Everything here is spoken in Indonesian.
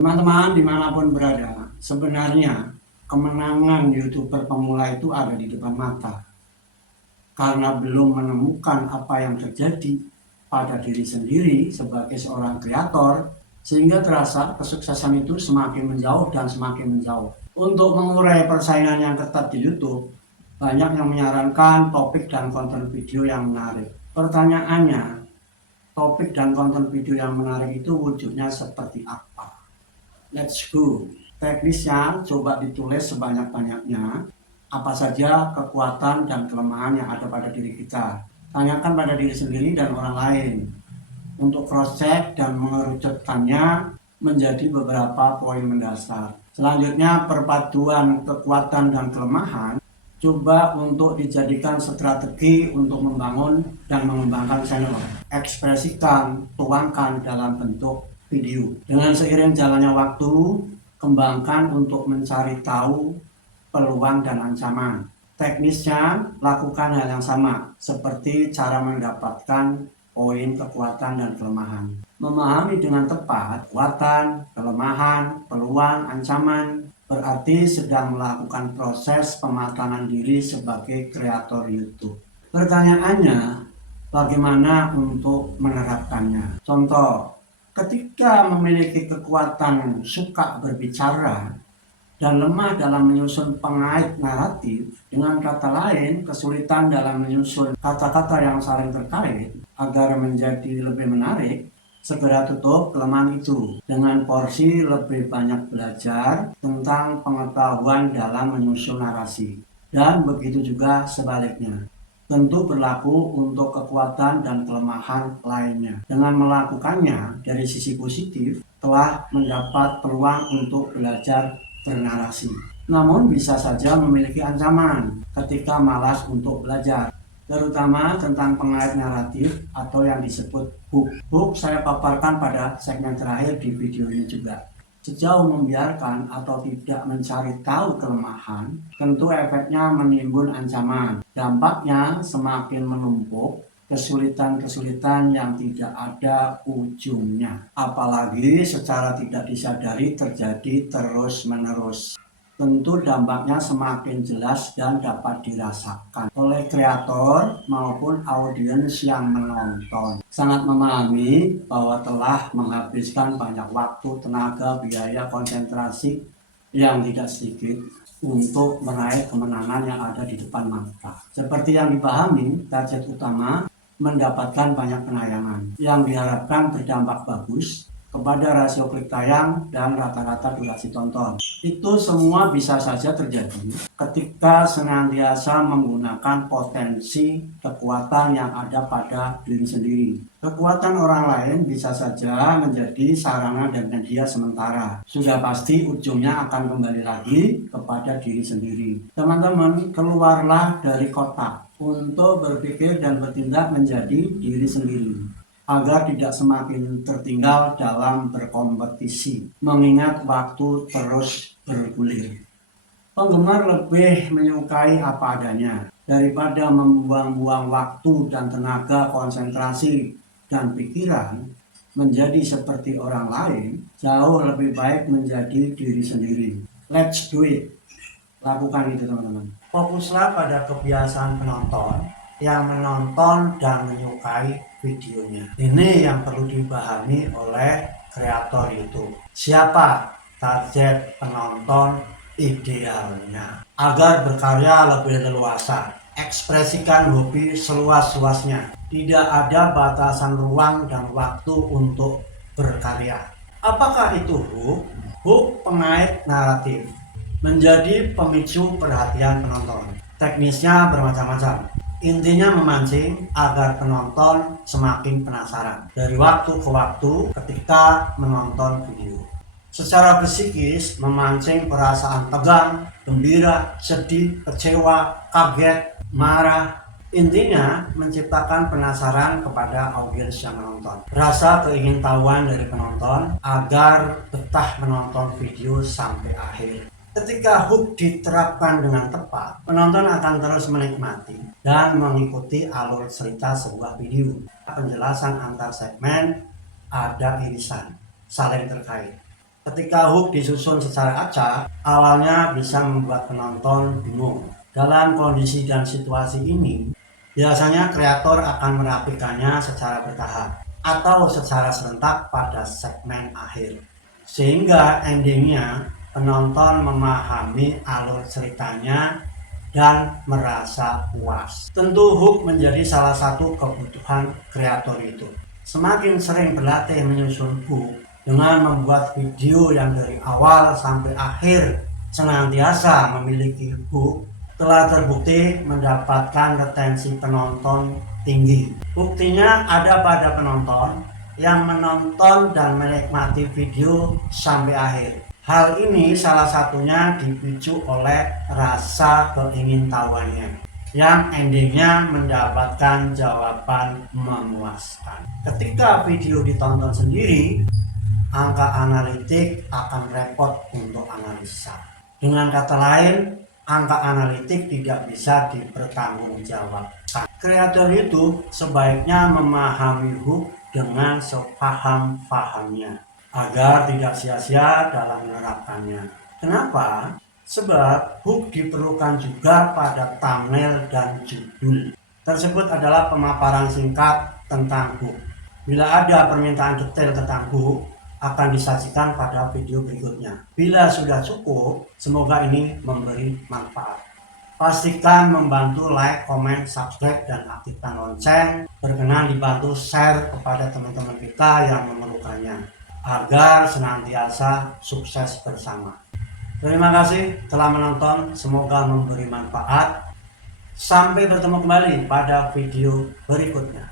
Teman-teman dimanapun berada, sebenarnya kemenangan YouTuber pemula itu ada di depan mata. Karena belum menemukan apa yang terjadi pada diri sendiri sebagai seorang kreator, sehingga terasa kesuksesan itu semakin menjauh dan semakin menjauh. Untuk mengurai persaingan yang ketat di YouTube, banyak yang menyarankan topik dan konten video yang menarik. Pertanyaannya, topik dan konten video yang menarik itu wujudnya seperti apa? Let's go. Teknisnya coba ditulis sebanyak-banyaknya apa saja kekuatan dan kelemahan yang ada pada diri kita. Tanyakan pada diri sendiri dan orang lain untuk cross check dan mengerucutkannya menjadi beberapa poin mendasar. Selanjutnya perpaduan kekuatan dan kelemahan coba untuk dijadikan strategi untuk membangun dan mengembangkan channel. Ekspresikan, tuangkan dalam bentuk video. Dengan seiring jalannya waktu, kembangkan untuk mencari tahu peluang dan ancaman. Teknisnya, lakukan hal yang sama, seperti cara mendapatkan poin kekuatan dan kelemahan. Memahami dengan tepat kekuatan, kelemahan, peluang, ancaman, berarti sedang melakukan proses pematangan diri sebagai kreator YouTube. Pertanyaannya, bagaimana untuk menerapkannya? Contoh, ketika memiliki kekuatan suka berbicara dan lemah dalam menyusun pengait naratif, dengan kata lain, kesulitan dalam menyusun kata-kata yang saling terkait agar menjadi lebih menarik, segera tutup kelemahan itu dengan porsi lebih banyak belajar tentang pengetahuan dalam menyusun narasi. Dan begitu juga sebaliknya. Tentu berlaku untuk kekuatan dan kelemahan lainnya. Dengan melakukannya dari sisi positif, telah mendapat peluang untuk belajar bernarasi. Namun bisa saja memiliki ancaman ketika malas untuk belajar, terutama tentang pengait naratif atau yang disebut hook. Hook saya paparkan pada segmen terakhir di video ini juga. Sejauh membiarkan atau tidak mencari tahu kelemahan, tentu efeknya menimbun ancaman. Dampaknya semakin menumpuk kesulitan-kesulitan yang tidak ada ujungnya. Apalagi secara tidak disadari terjadi terus-menerus. Tentu dampaknya semakin jelas dan dapat dirasakan oleh kreator maupun audiens yang menonton. Sangat memahami bahwa telah menghabiskan banyak waktu, tenaga, biaya, konsentrasi yang tidak sedikit untuk meraih kemenangan yang ada di depan mata. Seperti yang dipahami, target utama mendapatkan banyak penayangan yang diharapkan berdampak bagus kepada rasio klik tayang dan rata-rata durasi tonton. Itu semua bisa saja terjadi ketika senantiasa menggunakan potensi kekuatan yang ada pada diri sendiri. Kekuatan orang lain bisa saja menjadi sarana dan media sementara. Sudah pasti ujungnya akan kembali lagi kepada diri sendiri. Teman-teman, keluarlah dari kotak untuk berpikir dan bertindak menjadi diri sendiri, agar tidak semakin tertinggal dalam berkompetisi, mengingat waktu terus bergulir. Penggemar lebih menyukai apa adanya, daripada membuang-buang waktu dan tenaga, konsentrasi, dan pikiran menjadi seperti orang lain. Jauh lebih baik menjadi diri sendiri. Let's do it. Lakukan itu teman-teman. Fokuslah pada kebiasaan penonton yang menonton dan menyukai videonya. Ini yang perlu dipahami oleh kreator YouTube. Siapa target penonton idealnya? Agar berkarya lebih leluasa, ekspresikan hobi seluas-luasnya. Tidak ada batasan ruang dan waktu untuk berkarya. Apakah itu hook? Hook pengait naratif, menjadi pemicu perhatian penonton. Teknisnya bermacam-macam. Intinya memancing agar penonton semakin penasaran dari waktu ke waktu ketika menonton video. Secara psikis memancing perasaan tegang, gembira, sedih, kecewa, kaget, marah. Intinya menciptakan penasaran kepada audiens yang menonton. Rasa keingintahuan dari penonton agar betah menonton video sampai akhir. Ketika hook diterapkan dengan tepat, penonton akan terus menikmati dan mengikuti alur cerita sebuah video. Penjelasan antar segmen ada irisan, saling terkait. Ketika hook disusun secara acak, awalnya bisa membuat penonton bingung. Dalam kondisi dan situasi ini, biasanya kreator akan merapikannya secara bertahap atau secara serentak pada segmen akhir. Sehingga endingnya penonton memahami alur ceritanya dan merasa puas. Tentu hook menjadi salah satu kebutuhan kreator itu. Semakin sering berlatih menyusun hook dengan membuat video yang dari awal sampai akhir senantiasa memiliki hook, telah terbukti mendapatkan retensi penonton tinggi. Buktinya ada pada penonton yang menonton dan menikmati video sampai akhir. Hal ini salah satunya dipicu oleh rasa keingintahuannya yang endingnya mendapatkan jawaban memuaskan. Ketika video ditonton sendiri, angka analitik akan repot untuk analisa. Dengan kata lain, angka analitik tidak bisa dipertanggungjawabkan. Kreator itu sebaiknya memahami hook dengan sepaham-pahamnya agar tidak sia-sia dalam menerapkannya. Kenapa? Sebab hook diperlukan juga pada thumbnail dan judul. Tersebut adalah pemaparan singkat tentang hook. Bila ada permintaan detail tentang hook, akan disajikan pada video berikutnya. Bila sudah cukup, semoga ini memberi manfaat. Pastikan membantu like, komen, subscribe, dan aktifkan lonceng. Berkenan dibantu share kepada teman-teman kita yang memerlukannya, agar senantiasa sukses bersama. Terima kasih telah menonton, semoga memberi manfaat. Sampai bertemu kembali pada video berikutnya.